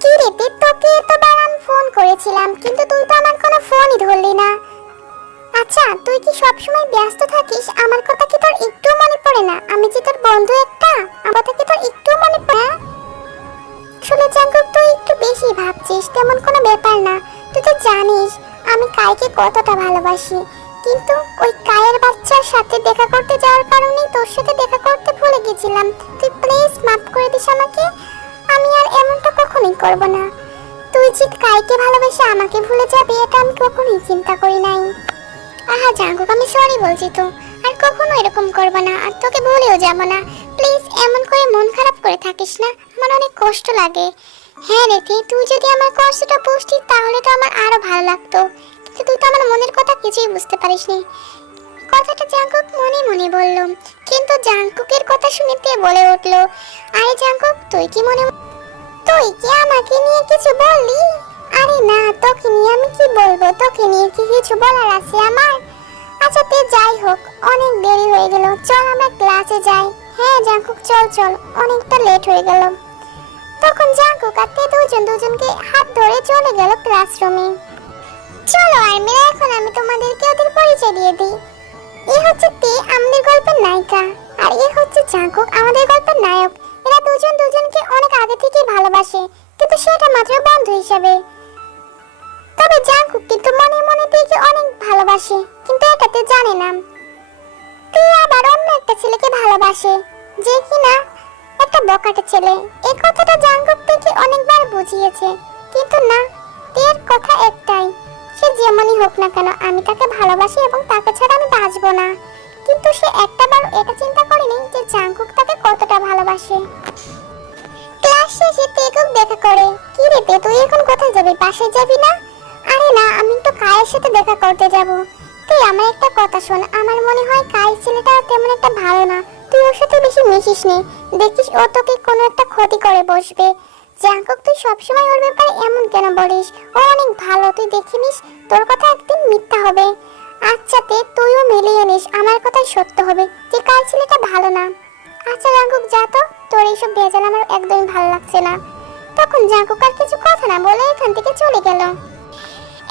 কি রে তে, তোকে এতবার আমি ফোন করেছিলাম কিন্তু তুই তো আমার কোনো ফোনই ধরলি না। আচ্ছা তুই কি সবসময় ব্যস্ত থাকিস? আমার কথা কি তোর একটু মনে পড়ে না? আমি যে তোর বন্ধু একটা, আমার কথা কি তোর একটু মনে পড়ে? আসলে জাঙ্কুক তুই একটু বেশি ভাবছিস, তেমন কোনো ব্যাপার না। তুই তো জানিস আমি কাইকে কতটা ভালোবাসি, কিন্তু ওই কায়ের বাচ্চার সাথে দেখা করতে যাওয়ার কারণে তোর সাথে দেখা করতে ভুলে গেছিলাম। তুই প্লিজ মাফ করে দিস আমাকে। আমি আর এমনটা কখনোই করব না। তুই যে কাইকে ভালোবেসে আমাকে ভুলে যাবি এটা আমি কখনোই চিন্তা করি নাই। আহা জাঙ্কুক, আমি সরি বলছি তো, আর কখনো এরকম করব না, আর তোকে ভুলেও যাব না। প্লিজ এমন করে মন খারাপ করে থাকিস না, আমার অনেক কষ্ট লাগে। হ্যাঁ রেতি, তুই যদি আমার কষ্টটা বুঝতিস তাহলে তো আমার আরো ভালো লাগতো, কিন্তু তুই তো আমার মনের কথা কিছুই বুঝতে পারিসনি। কথাটা জাঙ্কুক মনে মনে বলল, কিন্তু জাঙ্কুকের কথা শুনে তে বলে উঠলো, আরে জাঙ্কুক তুই কি মনে, তুই কি আমাকে নিয়ে কিছু বললি? আরে না, তোকে নিয়ে আমি কি বলবো, তোকে নিয়ে কি কিছু বলার আছে আমার? আচ্ছা তে যাই হোক, অনেক দেরি হয়ে গেল, চল আমরা ক্লাসে যাই। হ্যাঁ জাঙ্কুক চল চল, অনেকটা লেট হয়ে গেল। তখন জাঙ্কুক আর তে দুজনকে হাত ধরে চলে গেল ক্লাসরুমে। চলো আর মেরা, এখন আমি তোমাদেরকে ওদের পরিচয় দিয়ে দিই। এ হচ্ছে তে, আমাদের গল্পের নায়িকা, আর এ হচ্ছে জাঙ্কুক, আমাদের গল্পের নায়ক। এরা দুজনকে অনেক আগে থেকেই ভালোবাসে, কিন্তু সেটা মাত্র বন্ধু হিসাবে। তবে জাঙ্কুক কিন্তু মনে মনে তেকে অনেক ভালোবাসে, কিন্তু এটাতে জানে না। তে আবার অন্য একটা ছেলেকে ভালোবাসে, যে কিনা একটা বকাটে ছেলে। এই কথাটা জাঙ্কুক তেকে অনেকবার বুঝিয়েছে, কিন্তু না, তের কথা একটাই, সে যেমনই হোক না কেন আমি তাকে ভালোবাসি এবং তাকে ছাড়া আমি বাঁচবো না। কিন্তু সে একটাবার এটা চিন্তা করেনি যে জাঙ্কুক তাকে কতটা ভালোবাসে। ক্লাস শেষে তেকুক দেখা করে, কি রে তে, তুই এখন কোথায় যাবি? বাসায় যাবি না? আরে না, আমি তো কায়ের সাথে দেখা করতে যাব। তুই আমার একটা কথা শোন, আমার মনে হয় কাই ছেলেটা তেমন একটা ভালো না, তুই ওর সাথে বেশি মিশিস নে, দেখিস ও তোকে কোনো একটা ক্ষতি করে বসবে। জাঙ্কুক তুই সবসময় ওর ব্যাপারে এমন কেন বলিস? ও অনেক ভালো, তুই দেখে নিস তোর কথা একদিন মিথ্যা হবে। আচ্ছা তে, তুইও মিলিয়ে নিস, আমার কথাই সত্য হবে যে কাই ছেলেটা ভালো না। আচ্ছা জাঙ্কুক যা তো, তোর এইসব ভেজাল আমার একদমই ভালো লাগছে না। তখন জাঙ্কুক আর কিছু কথা না বলে এখান থেকে চলে গেল।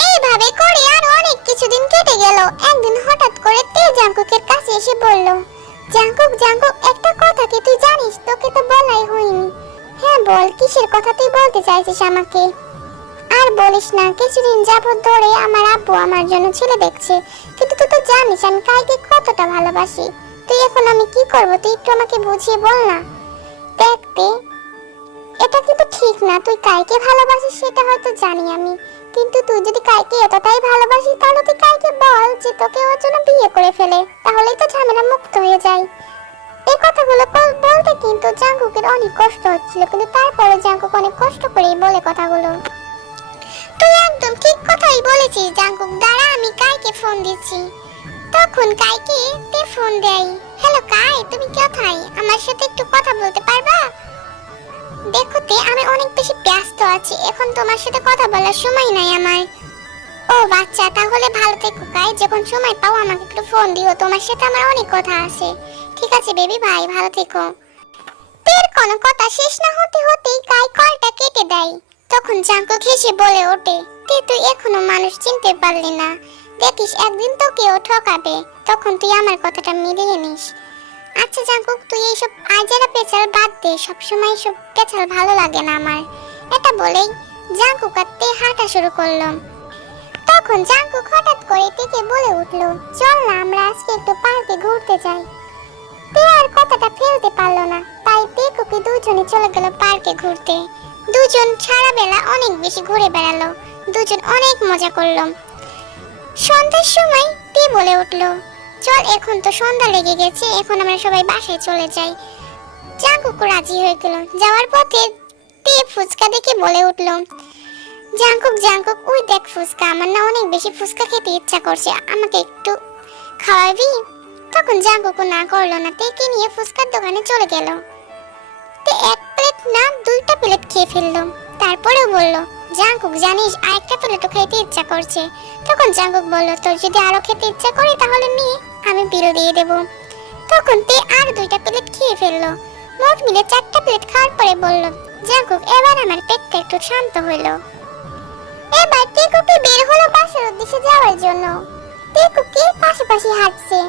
এইভাবে করে আর অনেক কিছুদিন কেটে গেল। একদিন হঠাৎ করে তে জাঙ্কুকের কাছে এসে বলল, জাঙ্কুক জাঙ্কুক একটা কথা কি তুই জানিস? তোকে তো বলাই হয়নি। হ্যাঁ বল, কিসের কথা তুই বলতে চাইছিস আমাকে? আর বলিস না, কিছুদিন যাবত ধরে আমার আব্বু আমার জন্য ছেলে দেখছে, কিন্তু তুই তো জানিস আমি কাইকে কতটা ভালোবাসি। তুই এখন আমি কি করব, তুই একটু আমাকে বুঝিয়ে বল না। দেখতে এটা কিন্তু ঠিক না, তুই কাইকে ভালোবাসিস সেটা হয়তো জানি আমি, কিন্তু তুই যদি কাইকে এতটাই ভালোবাসিস তাহলে তুই কাইকে বল যে তোকে ওর জন্য বিয়ে করে ফেলে, তাহলেই তো ঝামেলা মুক্ত হয়ে যায়। এই কথাগুলো বলতে কিন্তু জাঙ্কুকের অনেক কষ্ট হচ্ছিল, কিন্তু তারপরে জাঙ্কুক অনেক কষ্ট করেই বলে কথাগুলো। তুই একদম ঠিক কথাই বলেছিস জাঙ্কুক, দাঁড়া আমি কাইকে ফোন দিচ্ছি। তখন কাইকে তে ফোন দেয়। হ্যালো কাই, তুমি কোথায়? আমার সাথে একটু কথা বলতে পারবা? দেখো তে, আমি অনেক বেশি ব্যস্ত আছি, এখন তোমার সাথে কথা বলার সময় নাই আমার। ও বাচ্চা, তাহলে ভালো থেকো কাই, যখন সময় পাও আমাকে একটু ফোন দিও, তোমার সাথে আমার অনেক কথা আছে। ঠিক আছে বেবি ভাই, ভালো থেকো। তের কোনো কথা শেষ না হতে হতেই কাই কলটা কেটে দেয়। তখন জাঙ্কুক হেসে বলে ওঠে, তে তুই এখনো মানুষ চিনতে পারলি না, দেখিস একদিন তো কেউ ঠকাবে, তখন তুই আমার কথাটা মিলিয়ে নিস। আচ্ছা জাঙ্কুক, তুই এইসব আজেরা পেঁচাল বাদ দে, সবসময় সব পেঁচাল ভালো লাগে না আমার। এটা বলেই জাঙ্কুক আর তে হাঁটা শুরু করলো। তখন জাঙ্কুক হঠাৎ করে তেকে বলে উঠলো, চল না আমরা আজকে একটু পার্কে ঘুরতে যাই। তে আর কথাটা ফেলতে পারলো না, তাই তেকুকে দুজনে চলে গেল পার্কে ঘুরতে। দুজন সারা বেলা অনেক বেশি ঘুরে বেড়ালো, দুজন অনেক মজা করলো। সন্ধ্যার সময় তে বলে উঠলো, চল এখন তো সন্ধ্যা লেগে গেছে, এখন আমরা সবাই বাসায় চলে যাই। জাঙ্কুক রাজি হয়ে গেল। যাওয়ার পথে তে ফুচকা দেখে বলে উঠলো, জাঙ্কুক জাঙ্কুক ওই দেখ ফুচকা, আমার না অনেক বেশি ফুচকা খেতে ইচ্ছা করছে, আমাকে একটু খাওয়াবি? তখন জাঙ্কুক না করলো না, তেকে নিয়ে ফুচকার দোকানে চলে গেল। তে এক প্লেট না দুইটা প্লেট খেয়ে ফেললো। তারপরেও বলল, জাঙ্কুক জানিস আরেকটা প্লেটও খেতে ইচ্ছা করছে। তখন জাঙ্কুক বলল, তোর যদি আরো খেতে ইচ্ছা করে তাহলে নিয়ে আমি বিল দিয়ে দেব। তখন তে আর দুইটা প্লেট খেয়ে ফেললো। মোট মিলে 4টা প্লেট খাওয়ার পরে বলল, জাঙ্কুক এবার আমার পেটটা একটু শান্ত হলো। এবার টেকুকে বের হলো বাসার উদ্দেশ্যে যাওয়ার জন্য। টেকুকে পাশাপাশি হাঁটছে।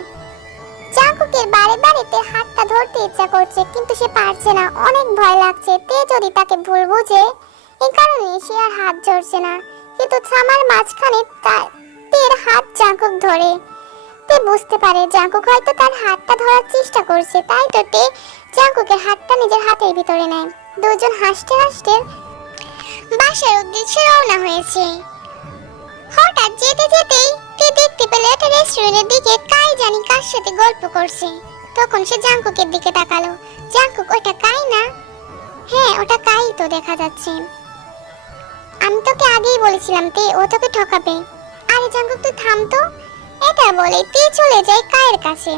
জাঙ্কুকের বারে বারেতে হাতটা ধরতে ইচ্ছা করছে, কিন্তু সে পারছে না, অনেক ভয় লাগছে তে যদি তাকে ভুল বুঝে, এই কারণে সে আর হাত ধরছে না। কিন্তু থামার মাঝখানে তের হাত জাঙ্কুক ধরে। তে বুঝতে পারে জাঙ্কুক হয়তো তার হাতটা ধরার চেষ্টা করছে, তাই তো তে জাঙ্কুকের হাতটা নিজের হাতের ভিতরে নেয়। দুজন হাসতে হাসতে বাসার উদ্দেশ্যে রওনা হয়েছে। হঠাৎ যেতে যেতেই তে দেখতে পেল একটা রেস্টুরেন্টের দিকে কাই জানি কার সাথে গল্প করছে। তখন সে জাঙ্কুকের দিকে তাকালো। জাঙ্কুক, ওটা কাই না? হ্যাঁ, ওটা কাই তো দেখা যাচ্ছে। আমি তোকে আগেই বলেছিলাম তে ও তোকে ঠকাবে। আরে জাঙ্কুক তুই থাম তো। এটা বলে তে চলে যায় কায়ের কাছে।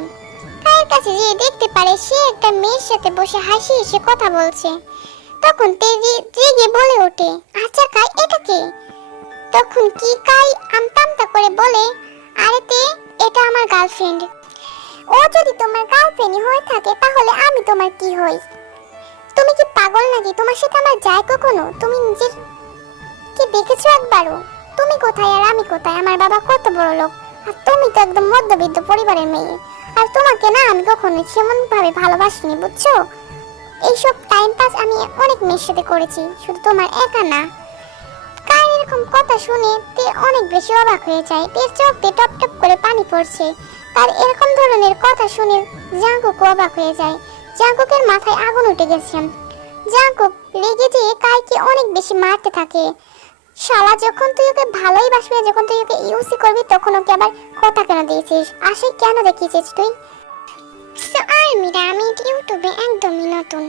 কায়ের কাছে গিয়ে দেখতে পারে সে একটা মেয়ের সাথে বসে হাসি হেসে কথা বলছে। তখন তে রেগে বলে ওঠে, আচ্ছা কাই, এটা কে? তখন কি কাই আমতামতা করে বলে, আরে তে, এটা আমার গার্লফ্রেন্ড। ও যদি তোমার গার্লফ্রেন্ড হয়ে থাকে তাহলে আমি তোমার কি হই? তুমি কি পাগল নাকি? তোমার সাথে আমার যায় কখনো? তুমি নিজের কি দেখেছো একবারও? তুমি কোথায় আর আমি কোথায়? আমার বাবা কত বড় লোক, আর তুমি তো একদম মধ্যবিত্ত পরিবারের মেয়ে। আর তোমাকে না আমি কখনো সেমন ভাবে ভালোবাসিনি, বুঝছো? এইসব টাইম পাস আমি অনেক মেয়ের সাথে করেছি, শুধু তোমার একা না। কার এরকম কথা শুনে তে অনেক বেশি অবাক হয়ে যায়। তের চোখ দিয়ে টপ টপ করে পানি পড়ছে। তার এরকম ধরনের কথা শুনে জাঙ্কুক অবাক হয়ে যায়। জাঙ্কুকের মাথায় আগুন উঠে গেছে। জাঙ্কুক রেগে যেয়ে কাইকে অনেক বেশি মারতে থাকে। শালা, যখন তুই ওকে ভালোই বাসবি, যখন তুই ওকে ইউসি করবি, তখন ওকে আবার কথা কেন দিয়েছিস? আসে কেন দেখিয়েছিস তুই? আমি ইউটিউবে একদমই নতুন,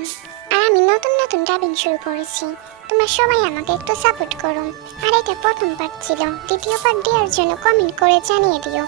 আর আমি নতুন নতুন ডাবিং শুরু করেছি। তোমরা সবাই আমাকে একটু সাপোর্ট করো। আর এটা প্রথম পার্ট ছিল, দ্বিতীয় পার্ট দেওয়ার জন্য কমেন্ট করে জানিয়ে দিও।